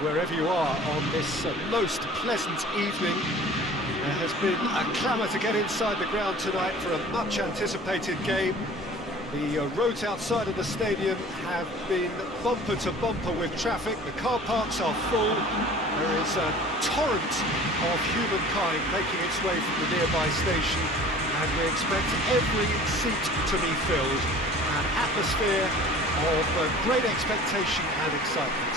wherever you are on this most pleasant evening. There has been a clamour to get inside the ground tonight for a much-anticipated game. The roads outside of the stadium have been bumper to bumper with traffic. The car parks are full. There is a torrent of humankind making its way from the nearby station, and we expect every seat to be filled. An atmosphere of great expectation and excitement.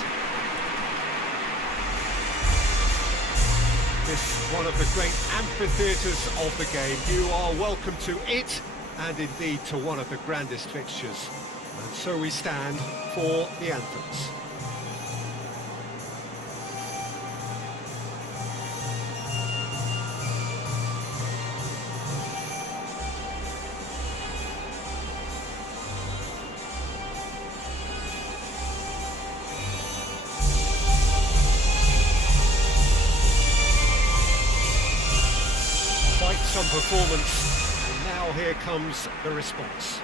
This is one of the great amphitheatres of the game. You are welcome to it, and indeed to one of the grandest fixtures. And so we stand for the anthems. Quite some performance, and now here comes the response.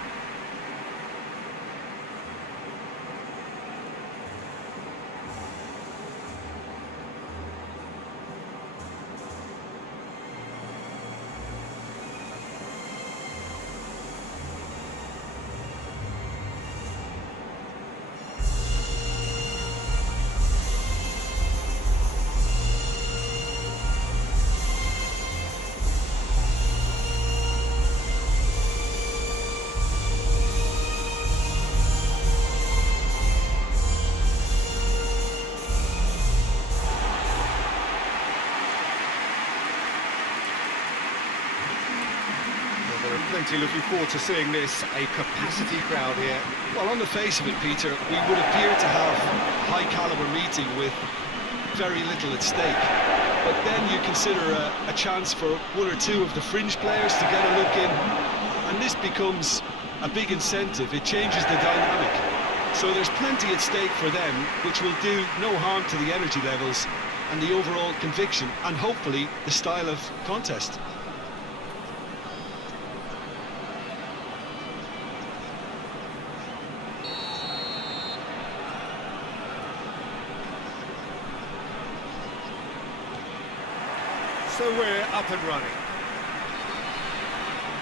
Plenty looking forward to seeing this, a capacity crowd here. Well, on the face of it, Peter, we would appear to have a high-caliber meeting with very little at stake. But then you consider a chance for one or two of the fringe players to get a look in, and this becomes a big incentive. It changes the dynamic. So there's plenty at stake for them, which will do no harm to the energy levels and the overall conviction, and hopefully the style of contest. So we're up and running.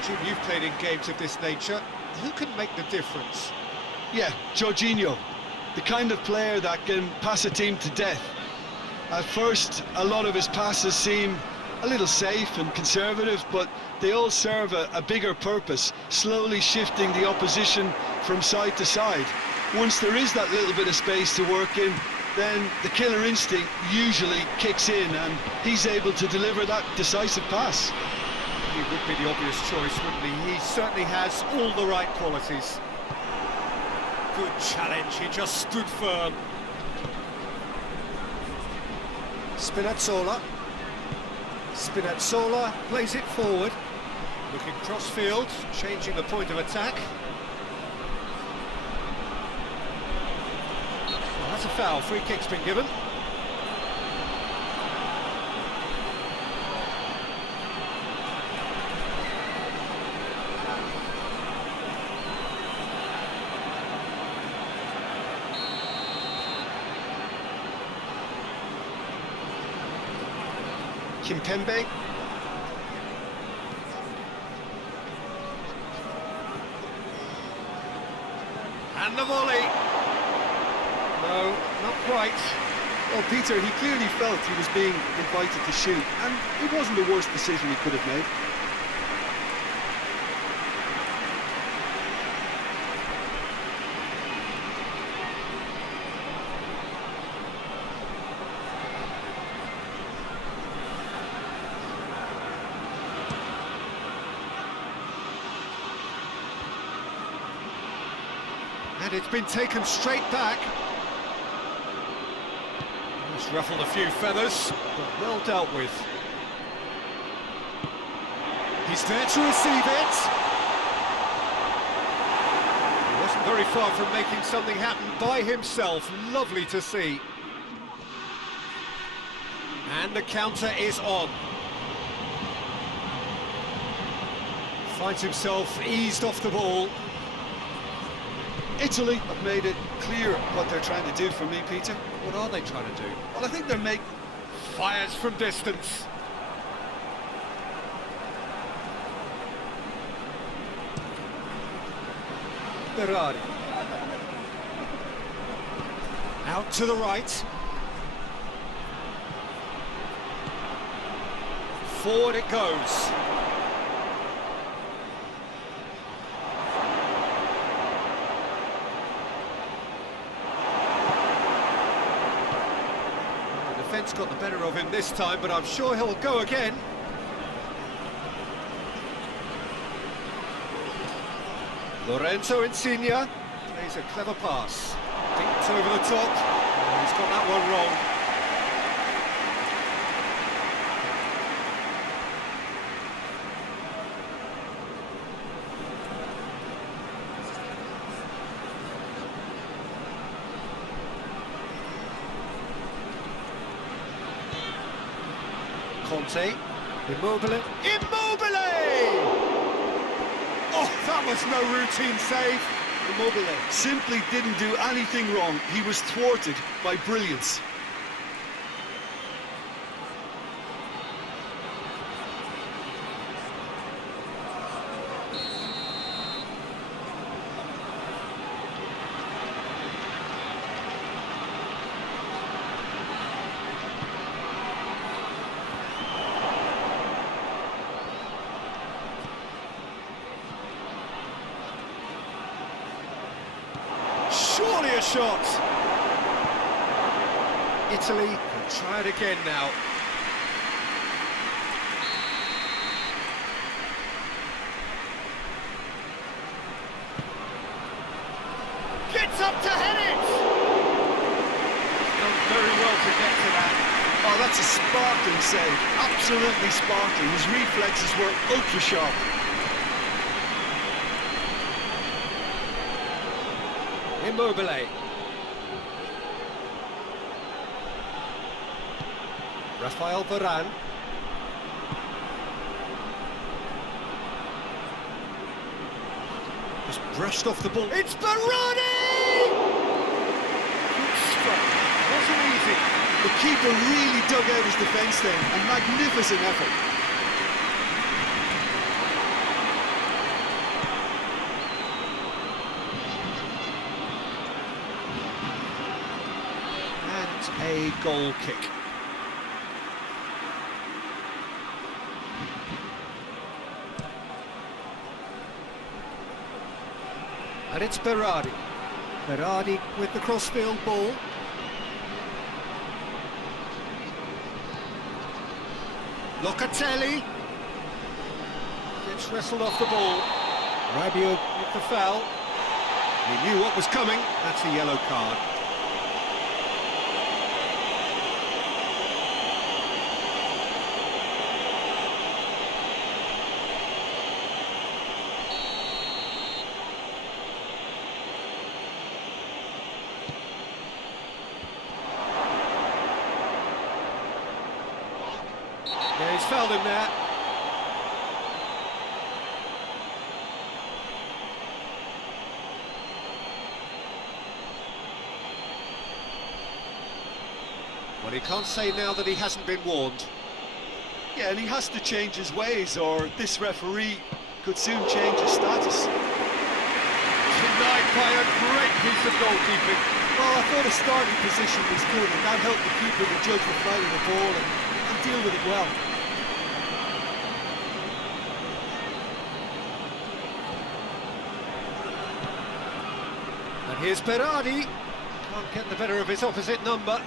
Jim, you've played in games of this nature. Who can make the difference? Yeah, Jorginho, the kind of player that can pass a team to death. At first, a lot of his passes seem a little safe and conservative, but they all serve a bigger purpose, slowly shifting the opposition from side to side. Once there is that little bit of space to work in, then the killer instinct usually kicks in, and he's able to deliver that decisive pass. He would be the obvious choice, wouldn't he? He certainly has all the right qualities. Good challenge, he just stood firm. Spinazzola. Spinazzola plays it forward. Looking cross-field, changing the point of attack. That's a foul, free kick's been given. Kimpembe. And the volley. No, not quite. Well, Peter, he clearly felt he was being invited to shoot, and it wasn't the worst decision he could have made. And it's been taken straight back. He's ruffled a few feathers, but well dealt with. He's there to receive it. He wasn't very far from making something happen by himself. Lovely to see. And the counter is on. Finds himself eased off the ball. Italy have made it clear what they're trying to do for me, Peter. What are they trying to do? Well, I think they're making... Fires from distance. Berardi. Out to the right. Forward it goes. The defence got the better of him this time, but I'm sure he'll go again. Lorenzo Insigne plays a clever pass. Dinked over the top. He's got that one wrong. Conte, Immobile. Oh, that was no routine save. Immobile Simply didn't do anything wrong. He was thwarted by brilliance. Surely a shot. Italy can try it again now. Gets up to head it. Done very well to get to that. Oh, that's a sparkling save. Absolutely sparkling. His reflexes were ultra sharp. Immobile. Rafael Varane. Just brushed off the ball. It's Berardi! Good strike. Wasn't easy. The keeper really dug out his defence then. A magnificent effort. A goal kick. And it's Berardi. Berardi with the crossfield ball. Locatelli gets wrestled off the ball. Rabiot with the foul. He knew what was coming. That's a yellow card. Yeah, he's fouled him there. Well, he can't say now that he hasn't been warned. Yeah, and he has to change his ways, or this referee could soon change his status. Denied by a great piece of goalkeeping. Well, I thought his starting position was good, and that helped the keeper to judge the flight of the ball and deal with it well. And here's Berardi. Can't get the better of his opposite number.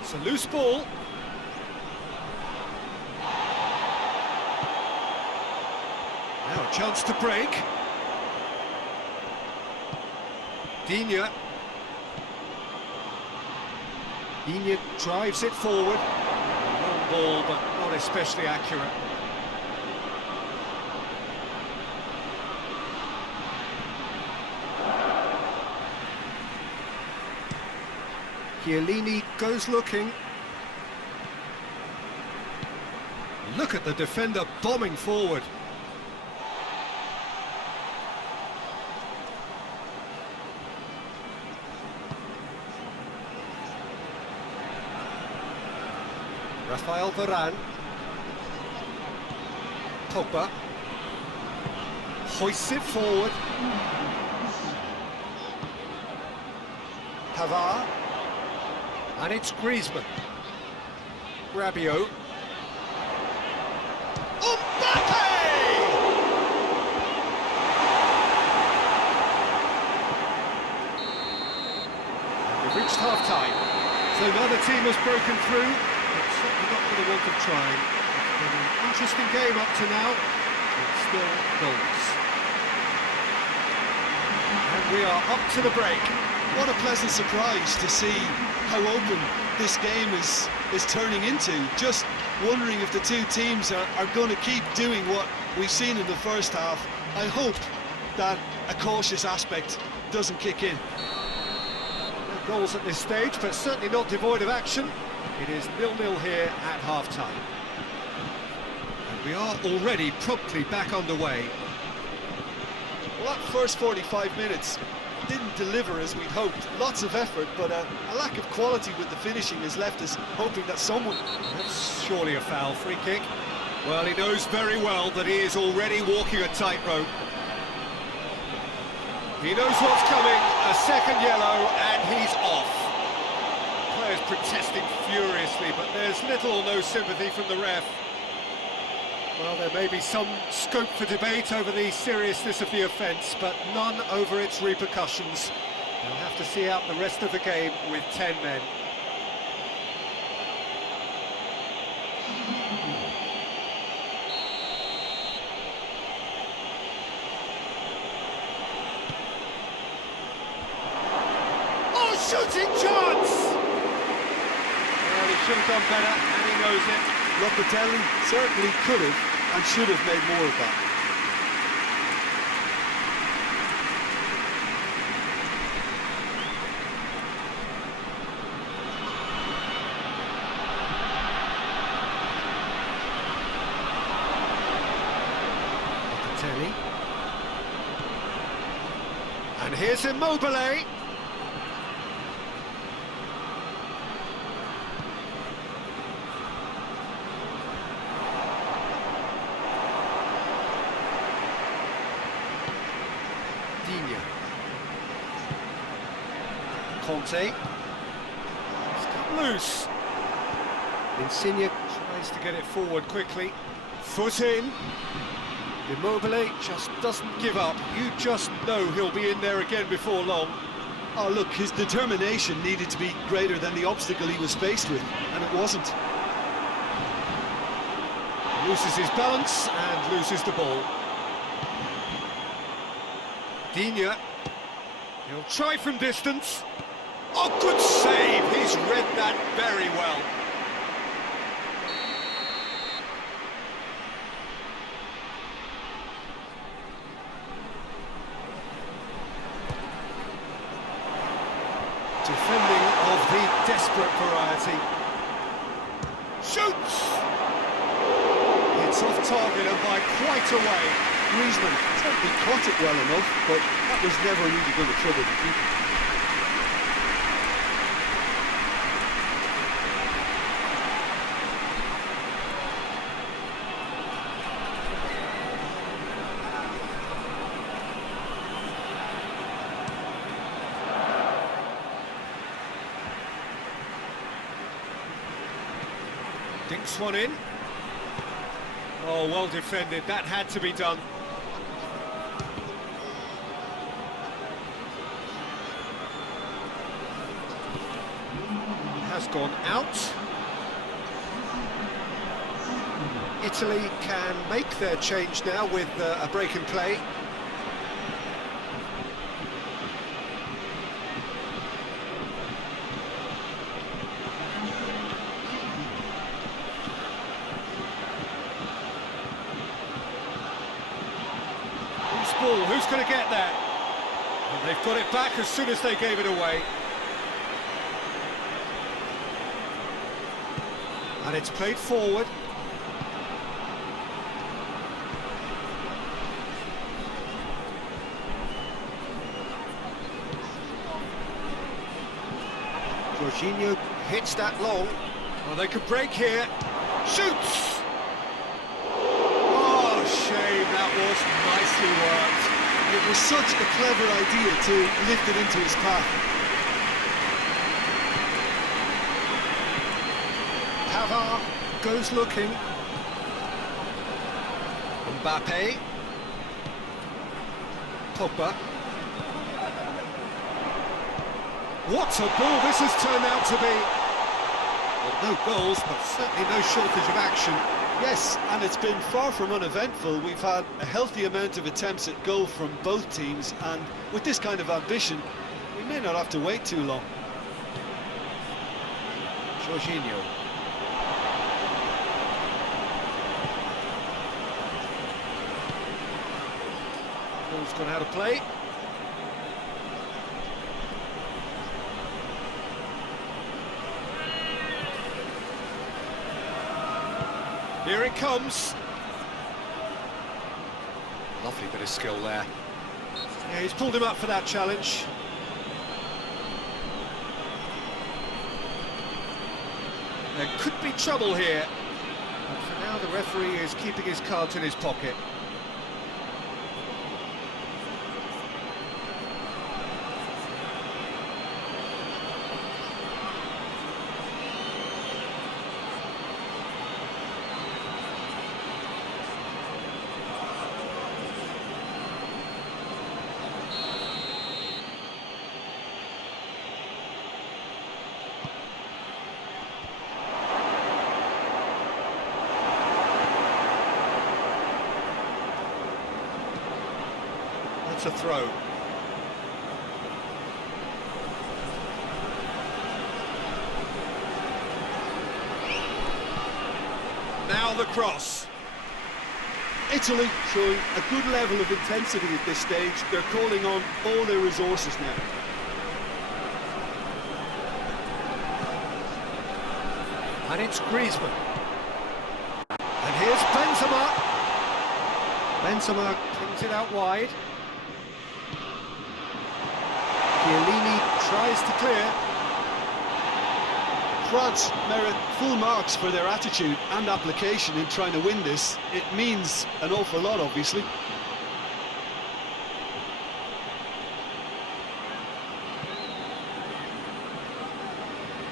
It's a loose ball. Now a chance to break. Digne. Digne drives it forward. Long ball, but not especially accurate. Chiellini goes looking. Look at the defender bombing forward. Rafael Varane. Pogba. Hoists it forward. Pavard. And it's Griezmann. Rabiot. Mbappe! We've reached half-time. So neither team has broken through, but certainly not for the want of trying. It's been an interesting game up to now, but still goals. And we are up to the break. What a pleasant surprise to see how open this game is turning into. Just wondering if the two teams are going to keep doing what we've seen in the first half. I hope that a cautious aspect doesn't kick in. No goals at this stage, but certainly not devoid of action. It is 0-0 here at half-time. And we are already promptly back underway. Well, that first 45 minutes didn't deliver as we'd hoped. Lots of effort, but a lack of quality with the finishing has left us hoping that someone... That's surely a foul. Free kick. Well, he knows very well that he is already walking a tightrope. He knows what's coming. A second yellow, and he's off. Players protesting furiously, but there's little or no sympathy from the ref. Well, there may be some scope for debate over the seriousness of the offence, but none over its repercussions. They'll have to see out the rest of the game with 10 men. Oh, shooting chance! Well, he should have done better, and he knows it. Locatelli certainly could have and should have made more of that. Locatelli. And here's Immobile. Conte. It's come loose. Insigne tries to get it forward quickly. Foot in. Immobile just doesn't give up. You just know he'll be in there again before long. Oh, look, his determination needed to be greater than the obstacle he was faced with, and it wasn't. Loses his balance and loses the ball. Digne. He'll try from distance. Oh, good save! He's read that very well. Defending of the desperate variety. Shoots! It's off target and by quite a way. Griezmann certainly caught it well enough, but that was never really going to trouble the keeper. Dinks one in. Oh, well defended. That had to be done. Has gone out. Italy can make their change now with a break in play. Ball. Who's going to get that? And they've got it back as soon as they gave it away. And it's played forward. Jorginho hits that long. Well, they could break here. Shoots! Oh, shame, that was nicely worked. It was such a clever idea to lift it into his path. Pavard goes looking. Mbappe. Pogba. What a ball this has turned out to be. Well, no goals, but certainly no shortage of action. Yes, and it's been far from uneventful. We've had a healthy amount of attempts at goal from both teams, and with this kind of ambition, we may not have to wait too long. Jorginho. Ball's gone out of play. Here it comes. Lovely bit of skill there. Yeah, he's pulled him up for that challenge. There could be trouble here. But for now, the referee is keeping his cards in his pocket. That's a throw. Now the cross. Italy showing a good level of intensity at this stage. They're calling on all their resources now. And it's Griezmann. And here's Benzema. Benzema brings it out wide. Chiellini tries to clear. France merit full marks for their attitude and application in trying to win this. It means an awful lot, obviously.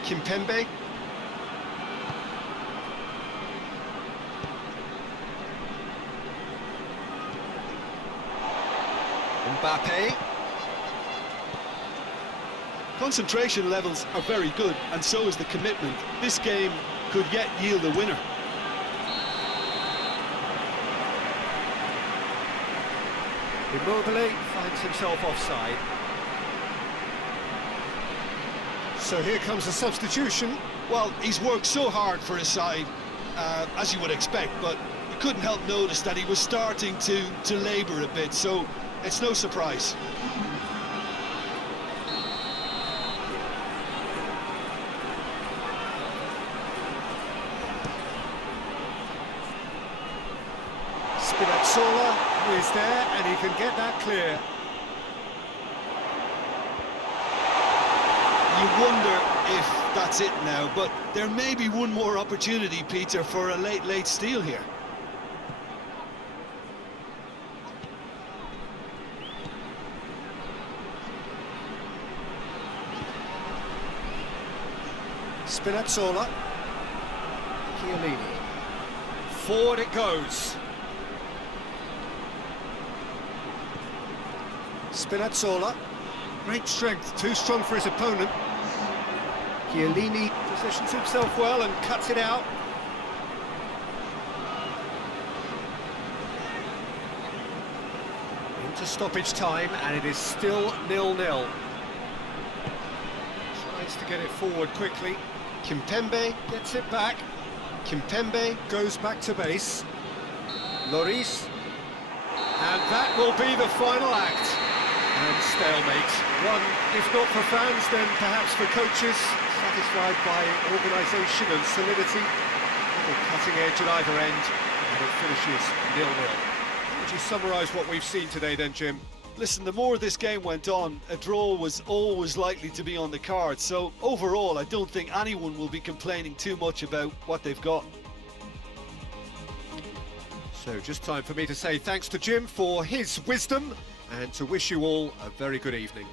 Kimpembe. Mbappe. Concentration levels are very good, and so is the commitment. This game could yet yield a winner. Immobile finds himself offside. So here comes a substitution. Well, he's worked so hard for his side, as you would expect, but you couldn't help notice that he was starting to labour a bit, so it's no surprise. Spinazzola is there, and he can get that clear. You wonder if that's it now, but there may be one more opportunity, Peter, for a late steal here. Spinazzola. Chiellini. Forward it goes. Spinazzola. Great strength, too strong for his opponent. Chiellini positions himself well and cuts it out. Into stoppage time, and it is still 0-0. Tries to get it forward quickly. Kimpembe gets it back. Kimpembe goes back to base. Lloris. And that will be the final act. And stalemate. One, if not for fans, then perhaps for coaches, satisfied by organisation and solidity. A little cutting edge at either end, and it finishes 0-0. How would you summarise what we've seen today then, Jim? Listen, the more this game went on, a draw was always likely to be on the card. So overall, I don't think anyone will be complaining too much about what they've got. So just time for me to say thanks to Jim for his wisdom and to wish you all a very good evening.